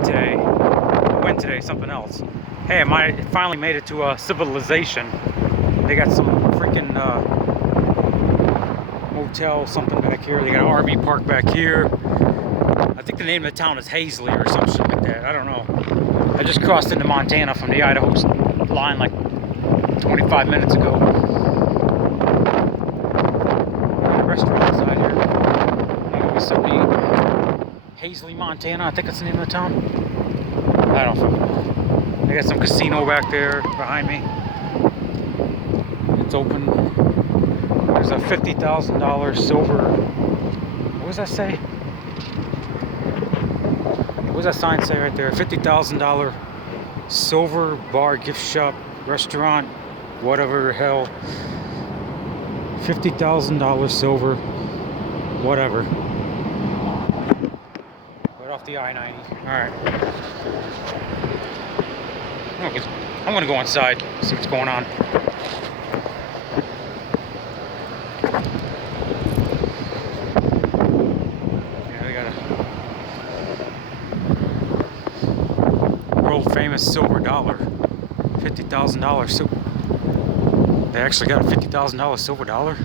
won today. Win today, something else. Hey, I finally made it to civilization. They got some freaking motel, something back here. They got an RV park back here. I think the name of the town is Hazley or some shit like that. I don't know. I just crossed into Montana from the Idaho line like 25 minutes ago. Got a restaurant outside here. Maybe 78 Hazley, Montana. I think that's the name of the town. I don't fucking know. They got some casino back there behind me. It's open. There's a $50,000 silver. What does that say? What does that sign say right there? $50,000 silver bar, gift shop, restaurant, whatever the hell. $50,000 silver, whatever. Right off the I-90. Alright. I'm gonna go inside, see what's going on. Yeah, they got a world famous silver dollar. $50,000 silver. They actually got a $50,000 silver dollar?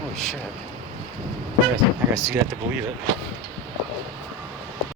Holy shit. I gotta see that to believe it.